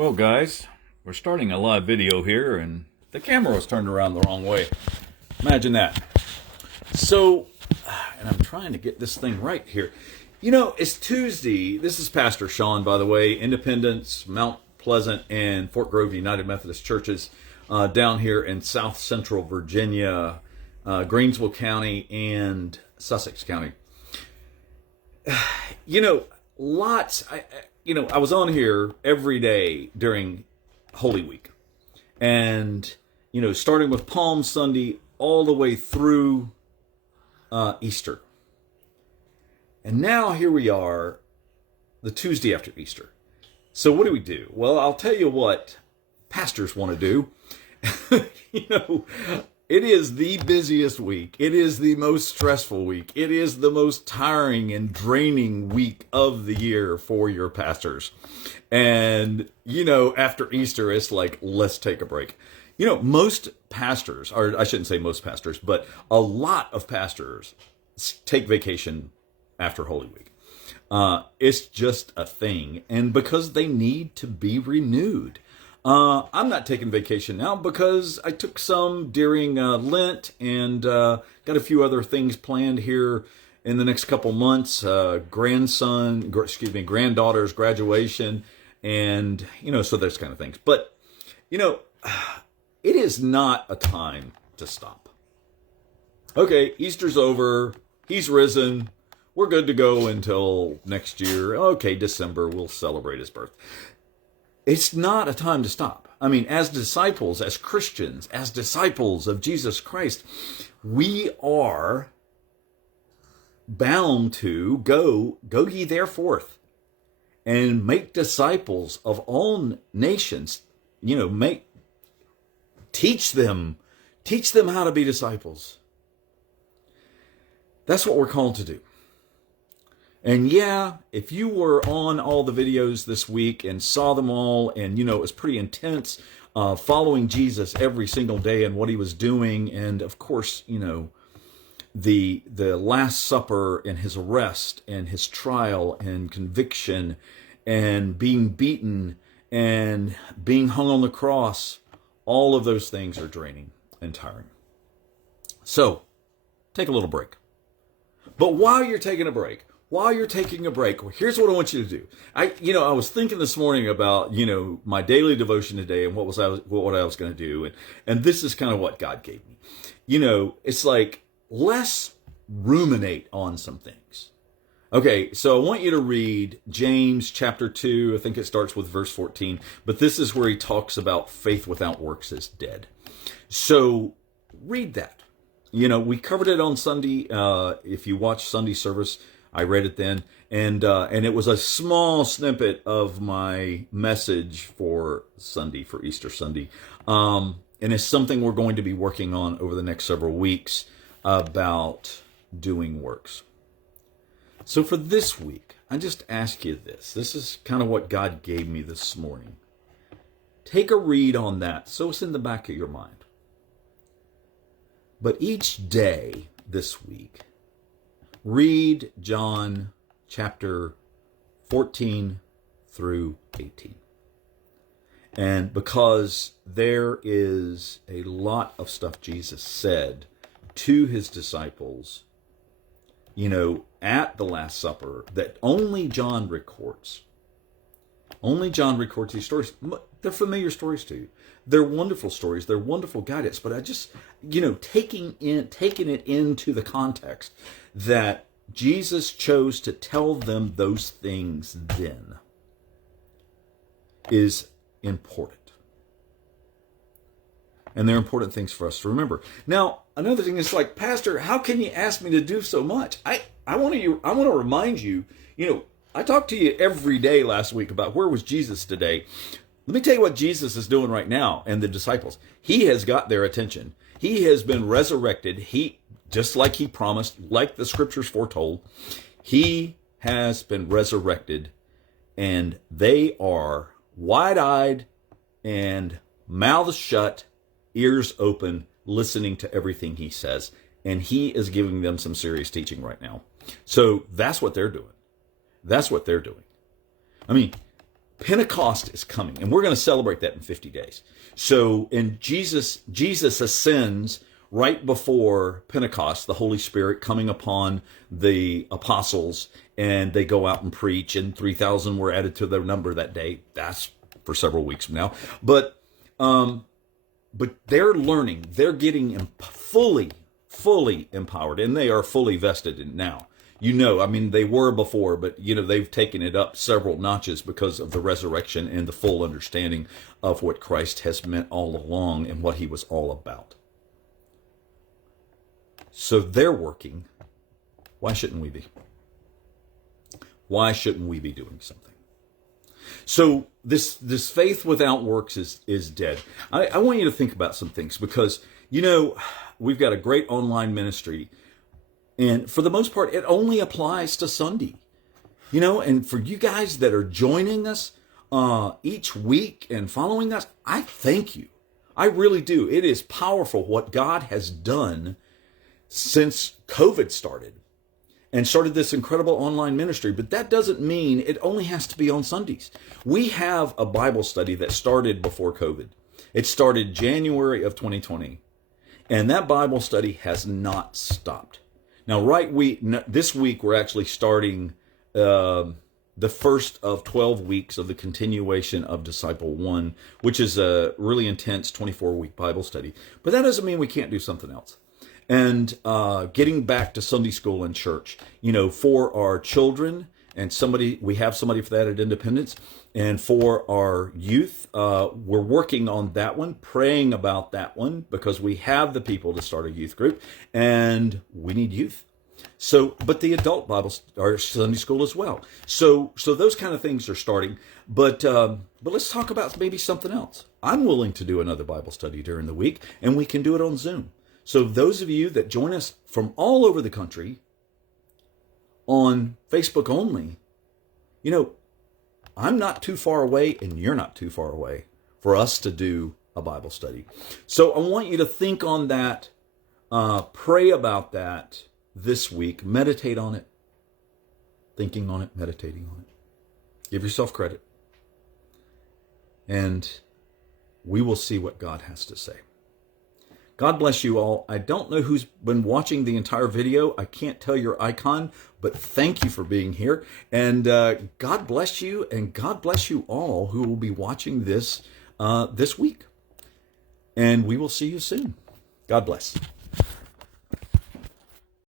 Well, guys, we're starting a live video here, and the camera was turned around the wrong way. Imagine that. So, and I'm trying to get this thing right here. You know, it's Tuesday. This is Pastor Sean, by the way, Independence, Mount Pleasant, and Fort Grove United Methodist Churches down here in South Central Virginia, Greensville County, and Sussex County. You know, I was on here every day during Holy Week. And, starting with Palm Sunday all the way through Easter. And now here we are, the Tuesday after Easter. So what do? Well, I'll tell you what pastors want to do. It is the busiest week. It is the most stressful week. It is the most tiring and draining week of the year for your pastors. And, after Easter, it's like, let's take a break. Most pastors, or I shouldn't say most pastors, but a lot of pastors take vacation after Holy Week. It's just a thing. And because they need to be renewed. I'm not taking vacation now because I took some during Lent and got a few other things planned here in the next couple months. Granddaughter's graduation, and so those kind of things. But it is not a time to stop. Okay, Easter's over. He's risen. We're good to go until next year. Okay, December, we'll celebrate his birth. It's not a time to stop. I mean, as disciples, as Christians, as disciples of Jesus Christ, we are bound to go ye therefore and make disciples of all nations. Teach them how to be disciples. That's what we're called to do. And yeah, if you were on all the videos this week and saw them all, and it was pretty intense, following Jesus every single day and what he was doing, and of course, the Last Supper and his arrest and his trial and conviction and being beaten and being hung on the cross, all of those things are draining and tiring. So, take a little break. But while you're taking a break, here's what I want you to do. I was thinking this morning about, my daily devotion today and what I was going to do. And this is kind of what God gave me. It's like, let's ruminate on some things. Okay, so I want you to read James chapter 2. I think it starts with verse 14. But this is where he talks about faith without works is dead. So read that. We covered it on Sunday. If you watch Sunday service, I read it then, and it was a small snippet of my message for Easter Sunday. And it's something we're going to be working on over the next several weeks about doing works. So for this week, I just ask you this. This is kind of what God gave me this morning. Take a read on that so it's in the back of your mind. But each day this week, read John chapter 14 through 18. And because there is a lot of stuff Jesus said to his disciples, at the Last Supper that only John records. Only John records these stories. They're familiar stories to you. They're wonderful stories. They're wonderful guidance. But I just, taking it into the context that Jesus chose to tell them those things then is important. And they're important things for us to remember. Now, another thing is like, Pastor, how can you ask me to do so much? I want to remind you, I talked to you every day last week about where was Jesus today. Let me tell you what Jesus is doing right now and the disciples. He has got their attention. He has been resurrected. Just like he promised, like the scriptures foretold, he has been resurrected, and they are wide-eyed and mouths shut, ears open, listening to everything he says. And he is giving them some serious teaching right now. So that's what they're doing. I mean, Pentecost is coming, and we're going to celebrate that in 50 days. So, and Jesus ascends right before Pentecost, the Holy Spirit coming upon the apostles, and they go out and preach, and 3,000 were added to their number that day. That's for several weeks from now. But they're learning, they're getting fully empowered, and they are fully vested in now. I mean, they were before, but, they've taken it up several notches because of the resurrection and the full understanding of what Christ has meant all along and what he was all about. So they're working. Why shouldn't we be? Why shouldn't we be doing something? So this faith without works is dead. I want you to think about some things because, we've got a great online ministry. And for the most part, it only applies to Sunday. And for you guys that are joining us each week and following us, I thank you. I really do. It is powerful what God has done since COVID started and started this incredible online ministry. But that doesn't mean it only has to be on Sundays. We have a Bible study that started before COVID. It started January of 2020. And that Bible study has not stopped. Now, this week, we're actually starting the first of 12 weeks of the continuation of Disciple 1, which is a really intense 24-week Bible study. But that doesn't mean we can't do something else. And getting back to Sunday school and church, for our children, and we have somebody for that at Independence, and for our youth, we're working on that one, praying about that one, because we have the people to start a youth group, and we need youth. So, but the adult Bible or Sunday school as well. So those kind of things are starting. But let's talk about maybe something else. I'm willing to do another Bible study during the week, and we can do it on Zoom. So those of you that join us from all over the country on Facebook only, I'm not too far away and you're not too far away for us to do a Bible study. So I want you to think on that, pray about that this week, meditate on it, thinking on it, meditating on it. Give yourself credit. And we will see what God has to say. God bless you all. I don't know who's been watching the entire video. I can't tell your icon, but thank you for being here. And God bless you, and God bless you all who will be watching this this week. And we will see you soon. God bless.